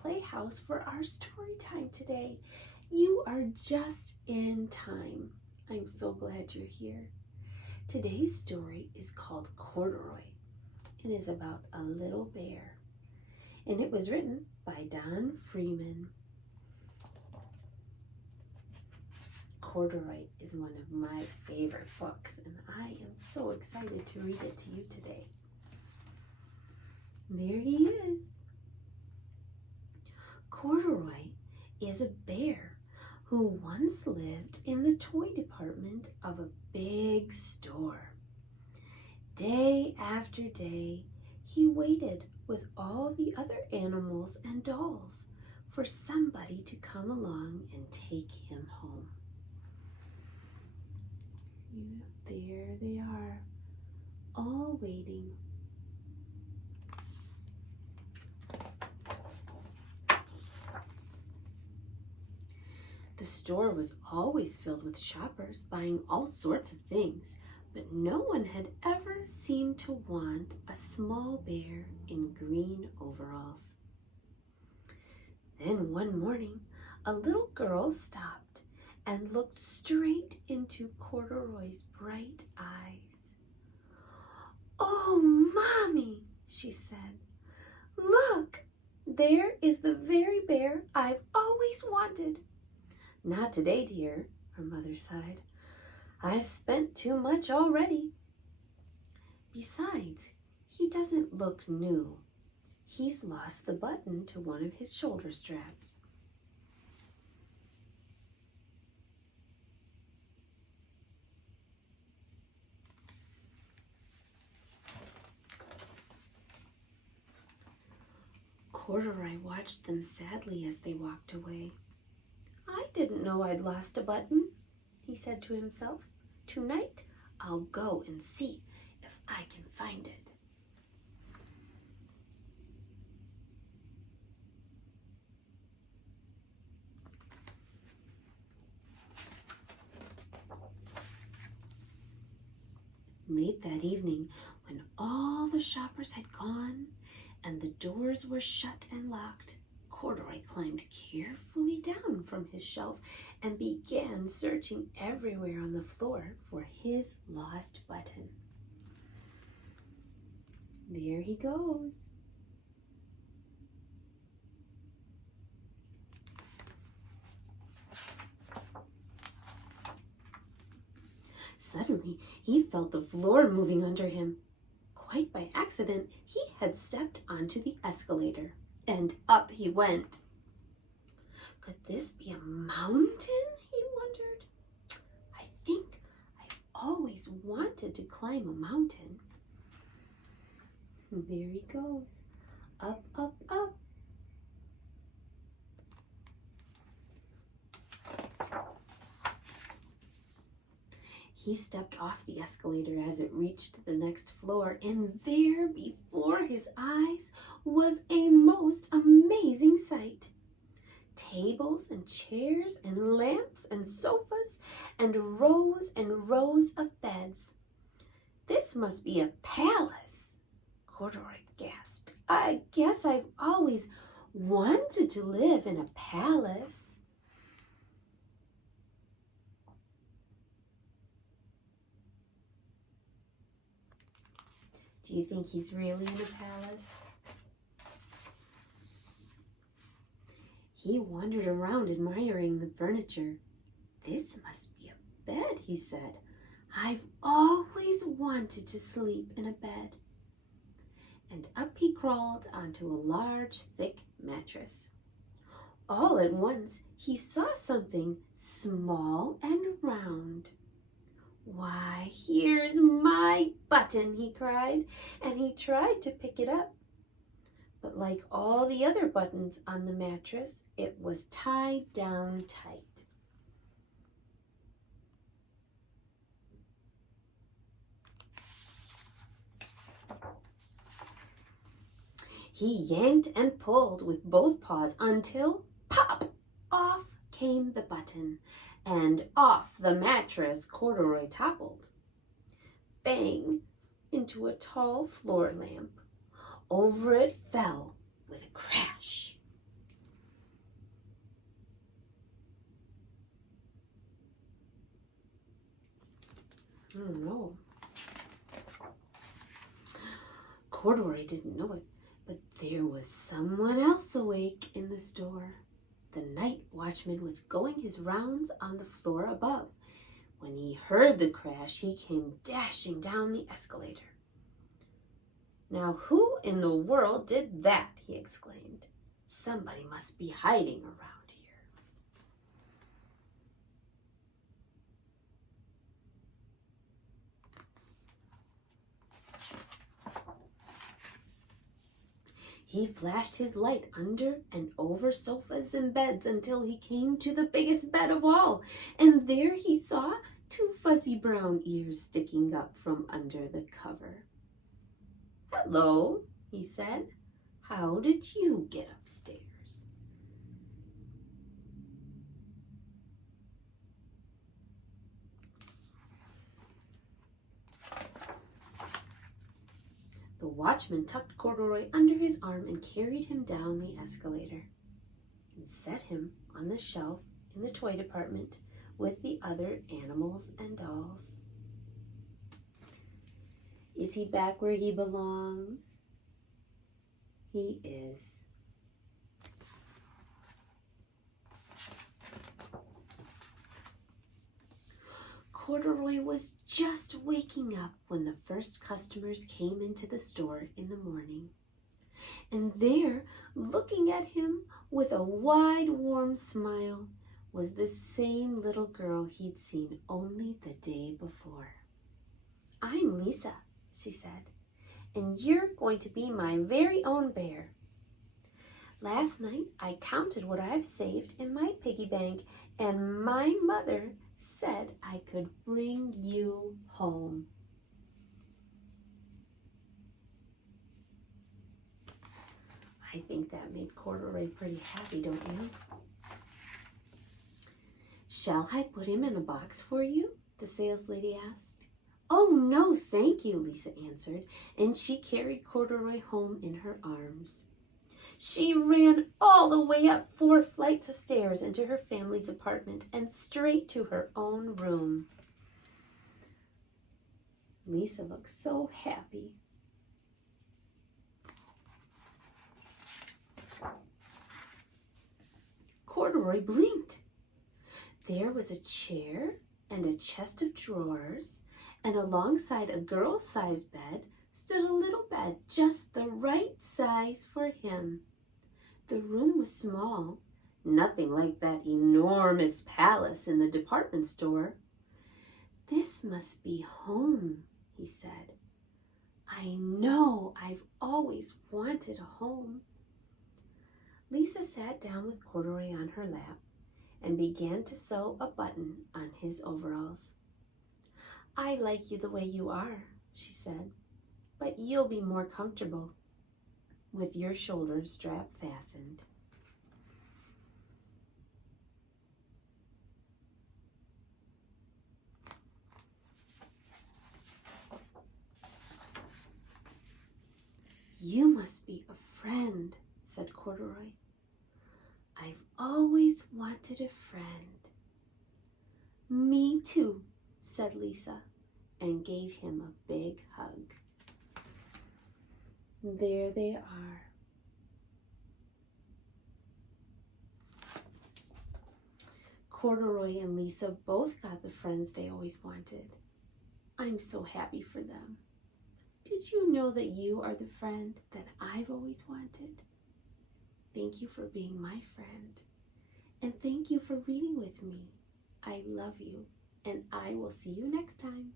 playhouse for our story time today. You are just in time. I'm so glad you're here. Today's story is called Corduroy. It is about a little bear, and it was written by Freeman. Corduroy is one of my favorite books, and I am so excited to read it to you today. There he is. Corduroy is a bear who once lived in the toy department of a big store. Day after day, he waited with all the other animals and dolls for somebody to come along and take him home. There they are, all waiting. The store was always filled with shoppers buying all sorts of things, but no one had ever seemed to want a small bear in green overalls. Then one morning, a little girl stopped and looked straight into Corduroy's bright eyes. "Oh, Mommy," she said, "look, there is the very bear I've always wanted." "Not today, dear," her mother sighed. "I've spent too much already. Besides, he doesn't look new. He's lost the button to one of his shoulder straps." Corduroy watched them sadly as they walked away. "I didn't know I'd lost a button," he said to himself. "Tonight I'll go and see if I can find it." Late that evening, when all the shoppers had gone and the doors were shut and locked, Corduroy climbed carefully down from his shelf and began searching everywhere on the floor for his lost button. There he goes. Suddenly, he felt the floor moving under him. Quite by accident, he had stepped onto the escalator, and up he went. Could this be a mountain, he wondered. I think I've always wanted to climb a mountain. There he goes, up, up, up. He stepped off the escalator as it reached the next floor, and there before his eyes was a most amazing sight. Tables and chairs and lamps and sofas and rows of beds. "This must be a palace," Corduroy gasped. "I guess I've always wanted to live in a palace." Do you think he's really in a palace? He wandered around admiring the furniture. "This must be a bed," he said. "I've always wanted to sleep in a bed." And up he crawled onto a large, thick mattress. All at once, he saw something small and round. "Why, here's my button," he cried, and he tried to pick it up. But like all the other buttons on the mattress, it was tied down tight. He yanked and pulled with both paws until, pop, off came the button, and off the mattress Corduroy toppled. Bang! Into a tall floor lamp. Over it fell with a crash. Oh no. Corduroy didn't know it, but there was someone else awake in the store. The night watchman was going his rounds on the floor above. When he heard the crash, he came dashing down the escalator. "Now who in the world did that?" he exclaimed. "Somebody must be hiding around here." He flashed his light under and over sofas and beds until he came to the biggest bed of all, and there he saw 2 fuzzy brown ears sticking up from under the cover. "Hello," he said. "How did you get upstairs?" The watchman tucked Corduroy under his arm and carried him down the escalator and set him on the shelf in the toy department with the other animals and dolls. Is he back where he belongs? He is. Corduroy was just waking up when the first customers came into the store in the morning. And there, looking at him with a wide, warm smile, was the same little girl he'd seen only the day before. "I'm Lisa," she said, "and you're going to be my very own bear. Last night I counted what I've saved in my piggy bank, and my mother said I could bring you home." I think that made Corduroy pretty happy, don't you? "Shall I put him in a box for you?" the saleslady asked. "Oh, no, thank you," Lisa answered, and she carried Corduroy home in her arms. She ran all the way up 4 flights of stairs into her family's apartment and straight to her own room. Lisa looked so happy. Corduroy blinked. There was a chair and a chest of drawers, and alongside a girl-sized bed stood a little bed just the right size for him. The room was small, nothing like that enormous palace in the department store. "This must be home," he said. "I know I've always wanted a home." Lisa sat down with Corduroy on her lap and began to sew a button on his overalls. "I like you the way you are," she said, "but you'll be more comfortable with your shoulder strap fastened." "You must be a friend," said Corduroy. "I've always wanted a friend." "Me too," said Lisa, and gave him a big hug. There they are. Corduroy and Lisa both got the friends they always wanted. I'm so happy for them. Did you know that you are the friend that I've always wanted? Thank you for being my friend. And thank you for reading with me. I love you, and I will see you next time.